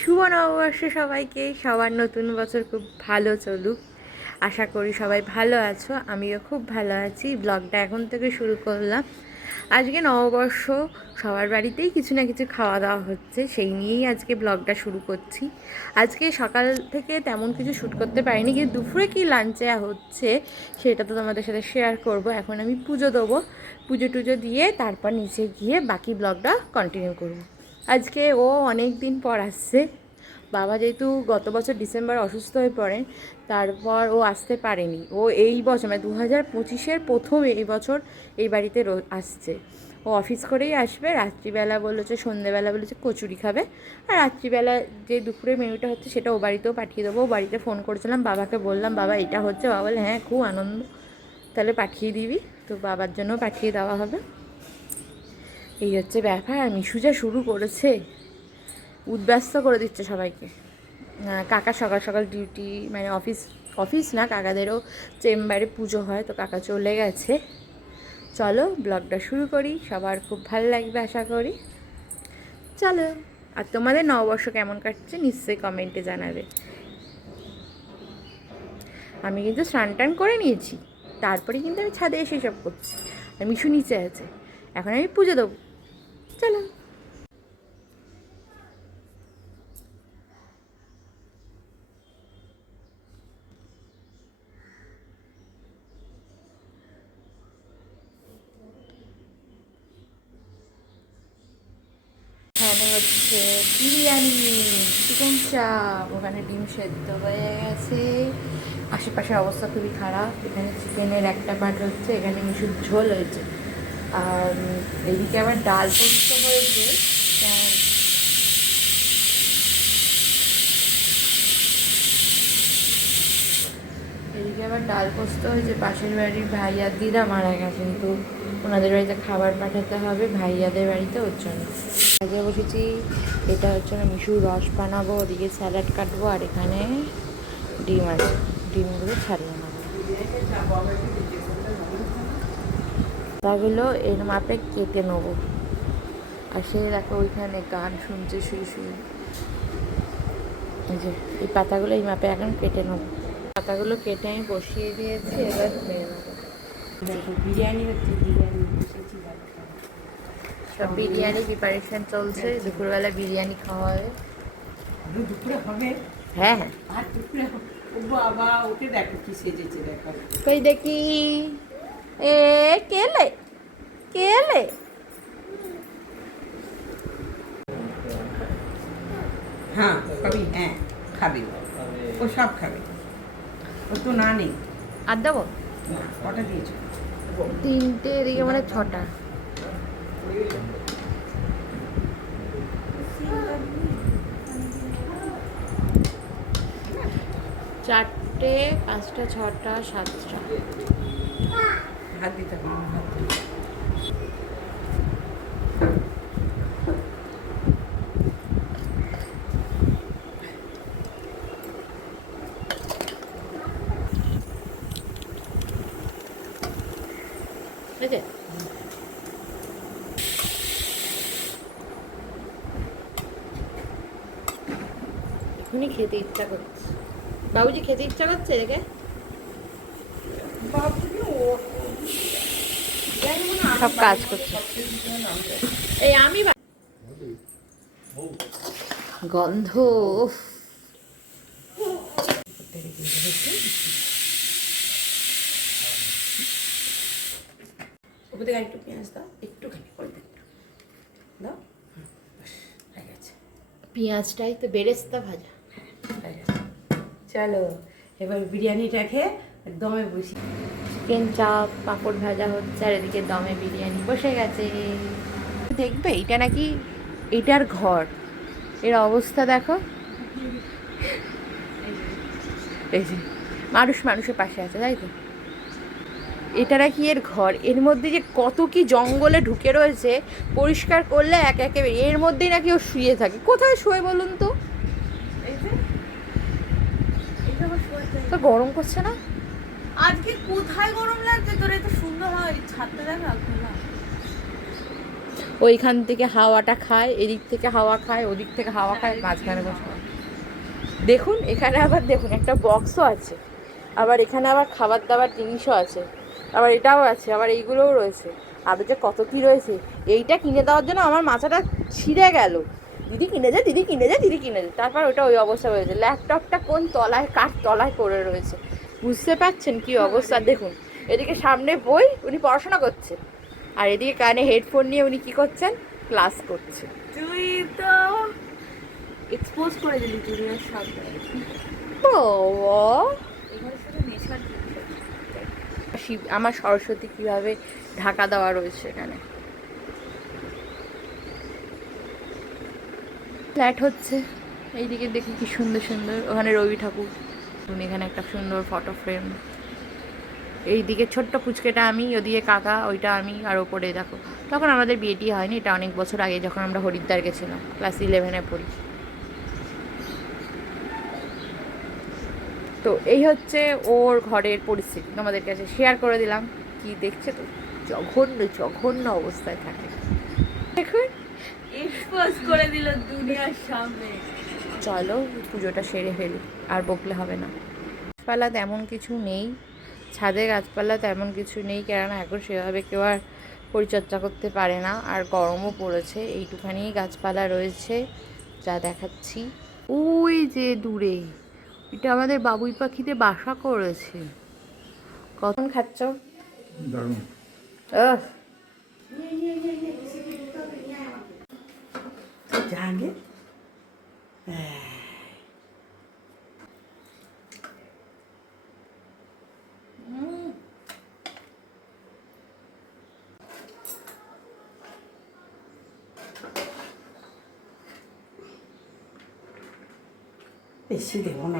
শুভ নববর্ষ সবাইকে। সবার নতুন বছর খুব ভালো চলুক। আশা করি সবাই ভালো আছো, আমিও খুব ভালো আছি। ব্লগটা এখন থেকে শুরু করলাম। আজকে নববর্ষ, সবার বাড়িতেই কিছু না কিছু খাওয়া দাওয়া হচ্ছে, সেই নিয়েই আজকে ব্লগটা শুরু করছি। আজকে সকাল থেকে তেমন কিছু শ্যুট করতে পারিনি, কিন্তু দুপুরে কি লাঞ্চে হচ্ছে সেটা তো তোমাদের সাথে শেয়ার করব। এখন আমি পুজো দেবো। পুজো টুজো দিয়ে তারপর নিচে গিয়ে বাকি ব্লগটা কন্টিনিউ করব। আজকে ও অনেক দিন পর আসছে। বাবা যেহেতু গত বছর ডিসেম্বর অসুস্থ হয়ে পড়েন তারপর ও আসতে পারেনি। ও এই বছর মানে দু হাজার পঁচিশের প্রথম এই বছর এই বাড়িতে আসছে। ও অফিস করেই আসবে, রাত্রিবেলা বলেছে সন্ধেবেলা বলেছে কচুরি খাবে। আর রাত্রিবেলা যে দুপুরের মেনুটা হচ্ছে, সেটা ও বাড়িতেও পাঠিয়ে দেবো। ও বাড়িতে ফোন করেছিলাম, বাবাকে বললাম, বাবা এটা হচ্ছে। বাবা বলে হ্যাঁ খুব আনন্দ। তাহলে পাঠিয়ে দিবি। তো বাবার জন্য পাঠিয়ে দেওয়া হবে। এই হচ্ছে ব্যাপার যা শুরু করেছে। উদ্ব্যস্ত করে দিচ্ছে সবাইকে। কাকা সকাল সকাল ডিউটি মানে অফিস অফিস না, কাকাদেরও চেম্বারে পুজো হয়, তো কাকা চলে গেছে। চলো ব্লগটা শুরু করি। সবার খুব ভালো লাগবে, আশা করি। চলো, আর তোমাদের নববর্ষ কেমন কাটছে নিশ্চয়ই কমেন্টে জানাবে। আমি কিন্তু স্নান টান করে নিয়েছি, তারপরে কিন্তু আমি ছাদে এসে সব করছি, আর মিশু নিচে আছে। এখন আমি পুজো দেবো। চলো। হচ্ছে বিরিয়ানি, চিকেন চাপ, ওখানে ডিম সেদ্ধ হয়ে গেছে। আশেপাশের অবস্থা খুবই খারাপ। এখানে চিকেনের একটা পার্ট হচ্ছে, এখানে মিশুর ঝোল হয়েছে। আর এদিকে আবার ডাল পোস্ত হয়েছে এদিকে আবার ডাল পোস্ত হয়েছে, পাশের বাড়ির ভাইয়ার দিদা মারা গেছেন তো ওনাদের বাড়িতে খাবার পাঠাতে হবে, ভাইয়াদের বাড়িতে ওর জন্য। আগে বসেছি, এটা হচ্ছে না মিশুর রস বানাবো, ওদিকে স্যালাড কাটবো, আর এখানে ডিম আছে, ডিমগুলো ছাড়িয়ে নেব। পাতাগুলো এর মাপে কেটে নেব। আর সে দেখো ওইখানে গান শুনছে শুয়ে শুয়ে। এই যে এই পাতাগুলো এই মাপে এখন কেটে নেব। পাতাগুলো কেটে আমি বসিয়ে দিয়েছি এবার ধুয়ে নেব। দেখো বিরিয়ানি হচ্ছে বিরিয়ানি বসেছি সব বিরিয়ানি প্রিপারেশন চলছে দুপুরবেলা বিরিয়ানি খাওয়া হবে। দুপুরে হবে? হ্যাঁ হ্যাঁ। আর দুপুরে বাবা ওকে দেখো কি সেজেছে দেখো। কই দেখি? এ কেলে কেলে হ্যাঁ খাবি হ্যাঁ খাবে। ও সব খাবে। ও তো না নেই। আর দেবো? কটা দিয়েছ? তিনটে এদিকে মানে ছটা। চারটে পাঁচটা ছটা সাতটা। হাত দিতে হবে খেতে ইচ্ছা করছে। বাবুজি খেতে ইচ্ছা করছে দেখে বাবুজি, ও- জানি মনে হয় সব কাজ করছে। এই আমি গন্ধ উফ। ওপর থেকে একটু পেঁয়াজ দাও একটুখানি একটু। দাও। হয়ে গেছে। পেঁয়াজটাই তো বেরেস্তা ভাজা। চলো এবার বিরিয়ানিটা খেয়ে দমে বসি। চিকেন চাপ পাঁপড় ভাজা হচ্ছে আর এদিকে দমে বিরিয়ানি বসে গেছে। দেখবে এটা নাকি এটার ঘর। এর অবস্থা দেখো। এই যে মানুষ মানুষের পাশে আছে তাই তো? এটা নাকি এর ঘর। এর মধ্যে যে কত কি জঙ্গলে ঢুকে রয়েছে পরিষ্কার করলে এক একে এর মধ্যেই নাকি ও শুয়ে থাকে। কোথায় শুয়ে বলুন তো গরম করছে না? আজকে কোথায় গরম লাগছে? তোর এত সুন্দর হয় ছাদটা দেখা খোলা ওইখান থেকে হাওয়াটা খায়, এদিক থেকে হাওয়া খায়, ওদিক থেকে হাওয়া খায়, মাঝখানে বসে। দেখুন, এখানে আবার দেখুন, একটা বক্সও আছে। আবার এখানে আবার খাবার দাবার জিনিসও আছে। আবার এটাও আছে, আবার এইগুলোও রয়েছে। আরও যে কত কী রয়েছে, এইটা কিনে দেওয়ার জন্য আমার মাথাটা ছিঁড়ে গেল। দিদি কিনে যা দিদি কিনে যা দিদি কিনে যা তারপর ওটা ওই অবস্থা রয়েছে ল্যাপটপটা কোন তলায়, কার তলায় করে রয়েছে? বুঝতে পারছেন কি অবস্থা? দেখুন এদিকে সামনে বই উনি পড়াশোনা করছে। আর এদিকে কানে হেডফোন নিয়ে উনি কি করছেন? ক্লাস করছে। তুই তো এক্সপোজ করে দিলি দুনিয়ার সামনে আছে। শিব আমার সরস্বতী কীভাবে ঢাকা দেওয়া রয়েছে এখানে? ফ্ল্যাট হচ্ছে। এইদিকে দেখি কি সুন্দর সুন্দর ওখানে রবি ঠাকুর। তুমি এখানে একটা সুন্দর ফটো ফ্রেম এইদিকে ছোট্ট ফুচকেটা আমি, ওদিকে কাকা, ওইটা আমি, আর ওপরে দেখো। তখন আমাদের বিয়েটি হয়নি, এটা অনেক বছর আগে যখন আমরা হরিদ্বার গেছিলাম ক্লাস ইলেভেনে পড়ি। তো এই হচ্ছে ওর ঘরের পরিস্থিতি তোমাদের কাছে শেয়ার করে দিলাম। কি দেখছে তো, জঘন্য জঘন্য অবস্থায় থাকে। দেখুন। করে দিল দুনিয়ার সামনে। চলো পুজোটা সেরে ফেলি আর বকলে হবে না গাছপালা তেমন কিছু নেই ছাদে গাছপালা তেমন কিছু নেই কেননা এখন সেভাবে কেউ আর পরিচর্যা করতে পারে না আর গরমও পড়েছে এইটুখানি গাছপালা রয়েছে যা দেখাচ্ছি ওই যে দূরে এটা আমাদের বাবুই পাখিতে বাসা করেছে কখন খাচ্ছ দারুণ আহ জাগে বেশি দেবো না কেমন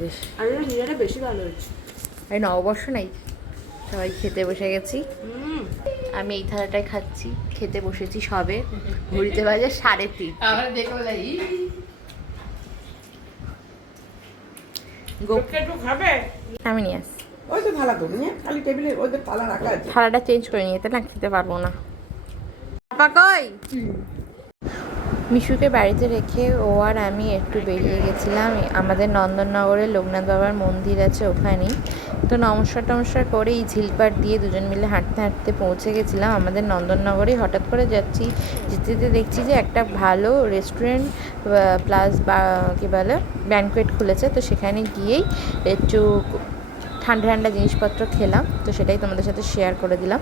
বেশ। আর এটা বেশি ভালো হচ্ছে এই নববর্ষ নাই। সবাই খেতে বসে গেছি। আমি এই থালাটাই খাচ্ছি। খেতে বসেছি সবে। ঘুরিতে বাজে সাড়ে তিন। আমি নিয়ে আসি ওই তো থালা তো নিয়ে খালি টেবিলে ওই তো থালা রাখা আছে। থালাটা চেঞ্জ করে নিয়ে না খেতে পারব না। পাপা কই? মিশুকে বাড়িতে রেখে ও আর আমি একটু বেরিয়ে গেছিলাম। আমাদের নন্দননগরে লোকনাথ বাবার মন্দির আছে ওখানেই। তো নমস্কার টমস্কার করে এই ঝিলপাট দিয়ে দুজন মিলে হাঁটতে হাঁটতে পৌঁছে গেছিলাম। আমাদের নন্দননগরে হঠাৎ করে যাচ্ছি, যেতে যেতে দেখছি যে একটা ভালো রেস্টুরেন্ট প্লাস বা কী বলে ব্যানকোয়েট খুলেছে। তো সেখানে গিয়েই একটু ঠান্ডা ঠান্ডা জিনিসপত্র খেলাম। তো সেটাই তোমাদের সাথে শেয়ার করে দিলাম।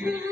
Yeah.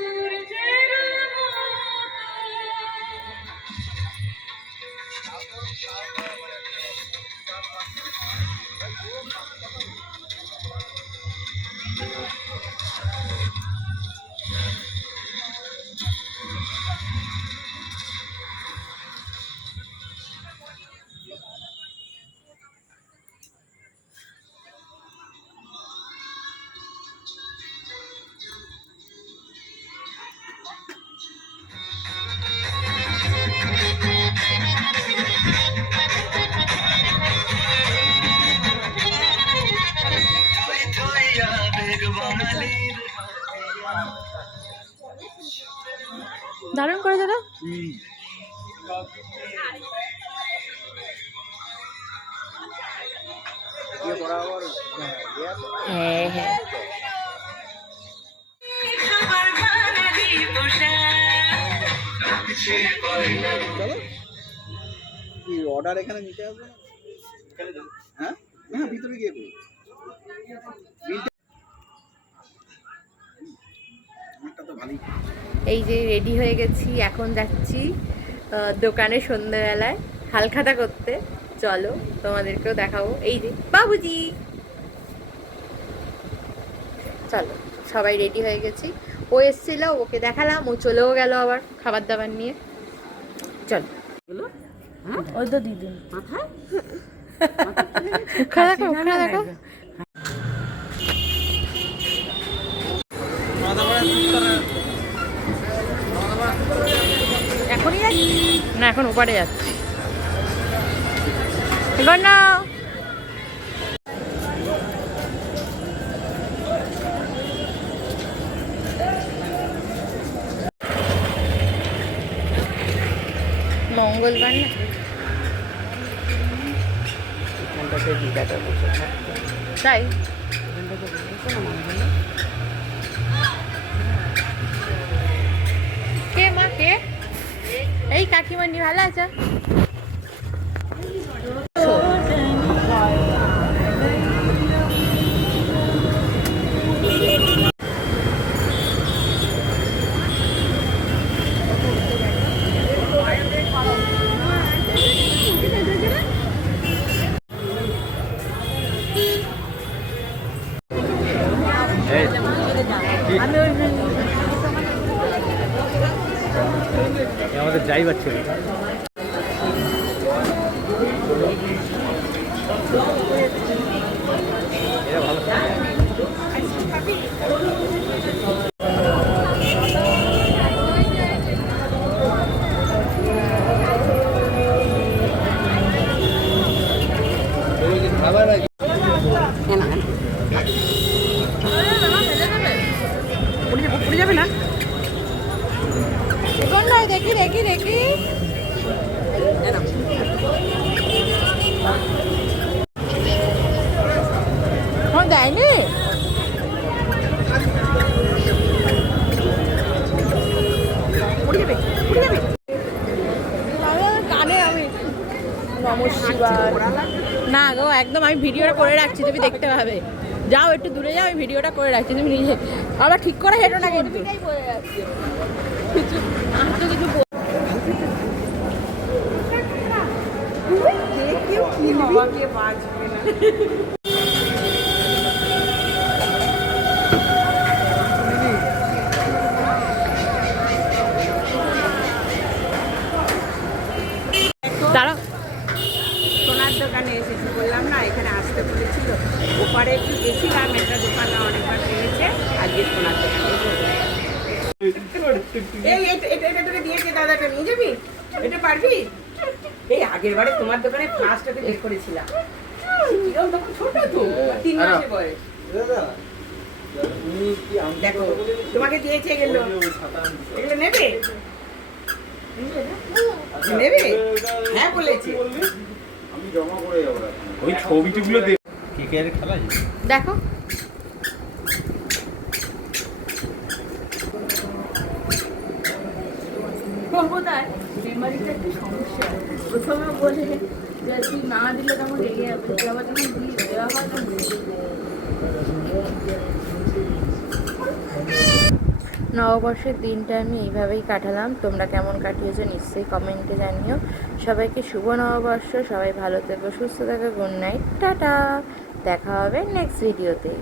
দারুণ করে দাদা হ্যাঁ, হ্যাঁ হ্যাঁ। কি অর্ডার এখানে নিতে হবে না? হ্যাঁ? ভিতরে গিয়ে করি। আমারটা তো ভালোই। এই যে রেডি হয়ে গেছি এখন যাচ্ছি দোকানে সন্ধ্যেবেলায় হালখাতা করতে। চলো তোমাদেরকেও দেখাবো। এই যে বাবুজি! চলো সবাই রেডি হয়ে গেছি। ও এসছিল ওকে দেখালাম ও চলেও গেল আবার খাবার দাবার নিয়ে। চলো। ওই তো দিদিন মুখটা দেখো দেখো এখনই যাচ্ছি না এখন ওপারে যাচ্ছি। এবার না। মঙ্গলবার না? তাই। এই কাকিমণি ভালো আছে ড্রাইভার ছিল খাবার আছে পড়ে যাবে না কোন নয় দেখি দেখি দেখি আমার দেয়নি পড়ে যাবে পড়ে যাবে কানে আমি নমস্কার না গো একদম আমি ভিডিওটা করে রাখছি তুমি দেখতে পাবে। যাও একটু দূরে যাও আমি ভিডিওটা করে রাখছি তুমি নিজে আবার ঠিক করে হেঁটো না কিন্তু। কিছু আর তো কিছু বল- কেউ কি বাবাকে বাঁচবে না দাঁড়াও সোনার দোকানে এসেছি বললাম না এখানে আসতে বলেছিল ওপারে একটু গেছিলাম একটা দোকানে অনেকবার কিনেছে আজকে সোনার দোকানে এসেছি। এই এটা এটা এটা তোকে দিয়েছে দাদাটা নিয়ে যাবি এটা পারবি এই আগের বারে তোমার দোকানে ফার্স্টটাতে বের করেছিলাম। তখন ছোট তো তিন মাসে বয়স। দেখো তোমাকে দিয়েছে এগুলো। এগুলো নেবে? নেবে? হ্যাঁ বলেছে। ওই ছবিটিগুলো দেখ। প্রথমে না দিলে দেওয়া নববর্ষের দিনটা আমি এইভাবেই কাটালাম। তোমরা কেমন কাটিয়েছো নিশ্চয়ই কমেন্টে জানিও। সবাইকে শুভ নববর্ষ, সবাই ভালো থেকো, সুস্থ থেকো, গুড নাইট, টাটা। দেখা হবে নেক্সট ভিডিওতে